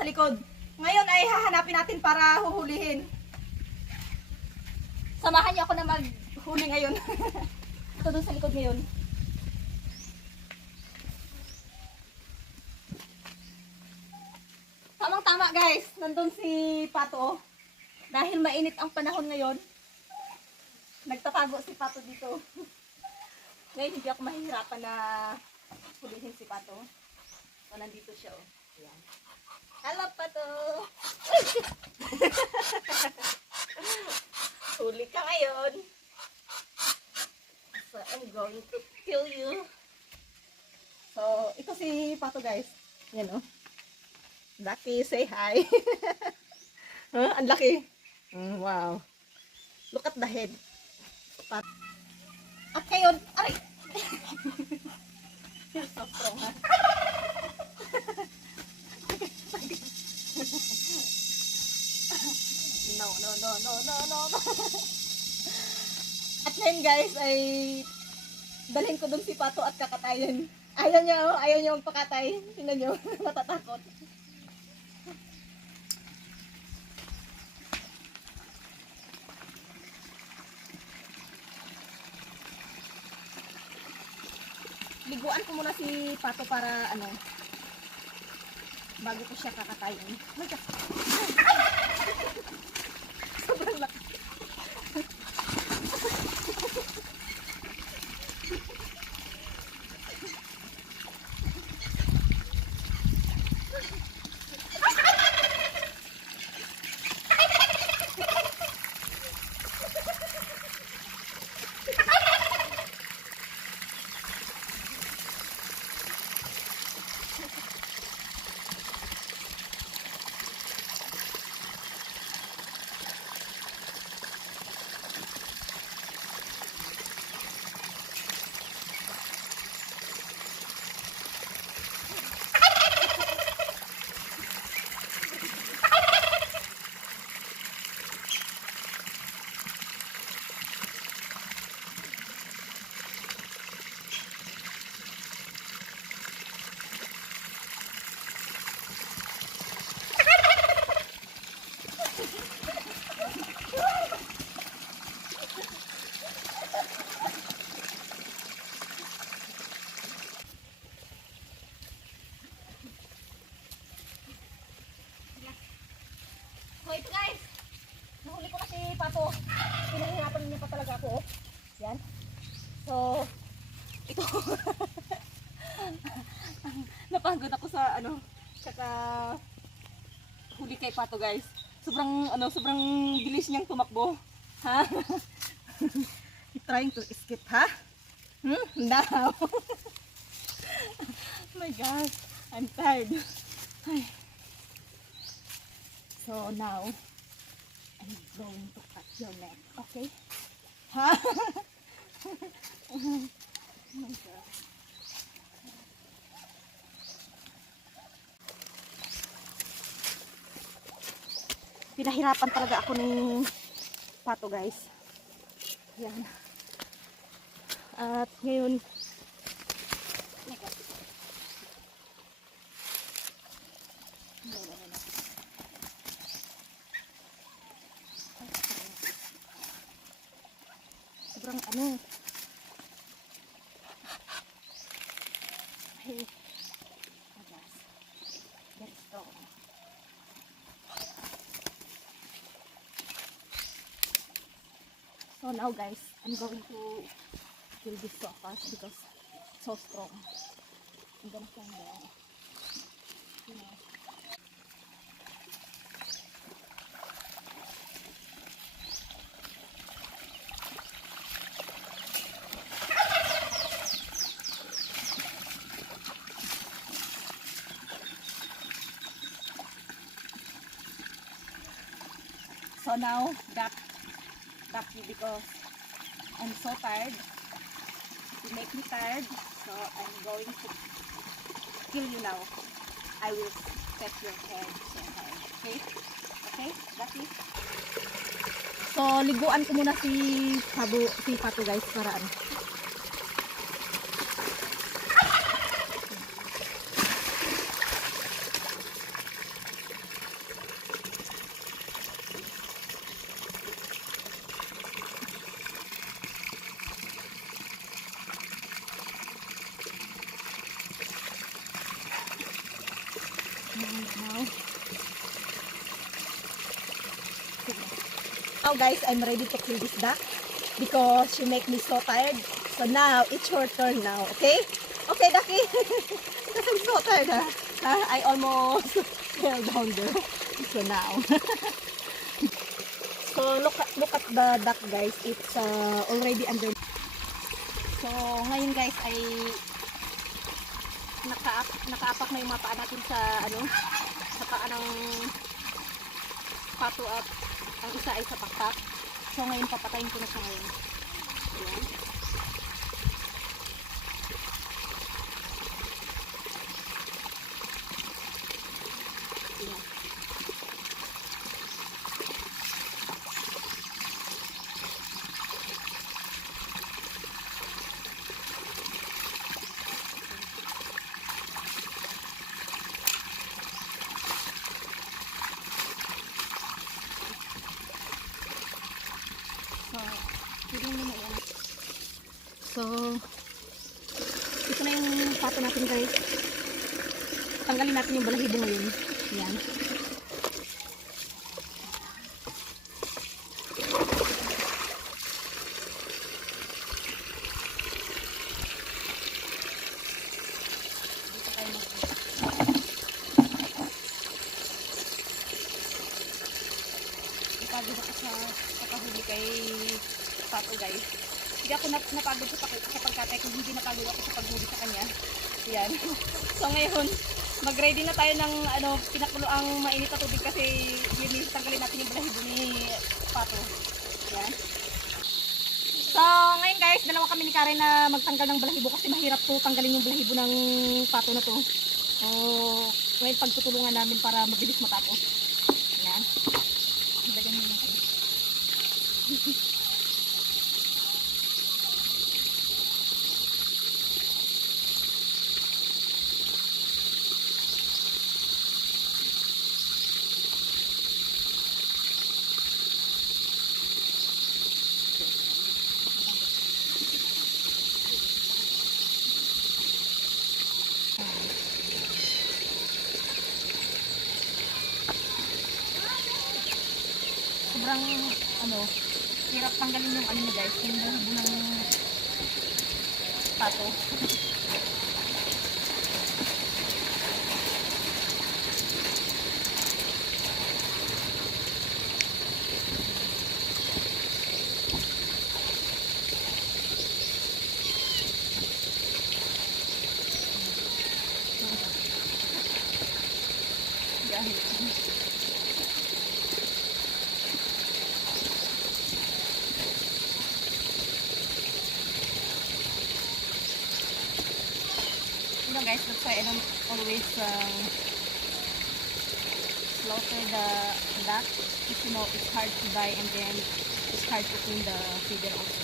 sa likod. Ngayon ay hahanapin natin para huhulihin. Samahan niyo ako na maghuli ngayon. Ito doon sa likod ngayon. Tamang-tama guys, nandun si Pato. Dahil mainit ang panahon ngayon, nagtatago si Pato dito. Ngayon hindi ako mahihirapan na hulihin si Pato. So, nandito siya. Oh. Ayan. Hello Pato! Huli ka ngayon. So I'm going to kill you. So, ito si Pato guys. Yan oh. Lucky, say hi. Huh? Ang laki. Wow. Look at the head. At ngayon, aray! You're so strong, ha? No. At ngayon guys, ay dalhin ko dun si Pato at kakatayin. Ayaw niya magpakatay. Tingnan niyo, natatakot. Liguan ko muna si Pato para bago ko siya kakatayin. Sobrang laki. So ito guys, nahuli ko na si Pato. Pinahirapan niya pa talaga ako. Yan. So, ito. Napagod ako sa tsaka huli kay Pato guys. Sobrang bilis niyang tumakbo. Ha? He's trying to escape, ha? Now. Oh my gosh, I'm tired. Ay. So now, I'm going to cut your neck, okay? Ha? Oh my God. Pinahirapan talaga ako ni Pato guys. Yan. At ngayon, sobrang hey, agas, very strong. So now guys, I'm going to kill this crocus because it's so strong. I'm gonna find the, So now, that you because I'm so tired. You make me tired, so I'm going to kill you now. I will set your head so hard. Okay? Okay? Lucky? So, liguan ko muna si Pato guys para now guys, I'm ready to kill this duck because she make me so tired. So now it's your turn now, okay? Okay, Ducky. Because I'm so tired. I almost fell down there. So now. So look at the duck guys. It's already under. So ngayon guys ay nakaapak na yung mga paa natin sa sa paa ng pato at ang isa ay sa pakpak. So ngayon papatayin ko na siya ngayon. Ayan. Ayan. So, ito na yung pato natin guys. Tanggalin natin yung balahibo ngayon. Yan. Napagod ako sa pagkahuli kay pato guys. Hindi ako napagod sa pagkatay kung hindi napagod ako sa paghuli sa kanya. Yan. So ngayon, mag-ready na tayo ng pinakulo ang mainit na tubig kasi yun, tanggalin natin yung balahibo ni pato. Yan. So ngayon guys, dalawa kami ni Karen na magtanggal ng balahibo kasi mahirap to tanggalin yung balahibo ng pato na to. So ngayon pagtutulungan namin para mabilis matapos. Yan. Ilagyan mo natin. Sobrang hirap tanggalin yung niya guys, yung balahibo ng pato. Guys, that's why I don't always slaughter the duck because you know it's hard to buy and then it's hard to clean the feeder also.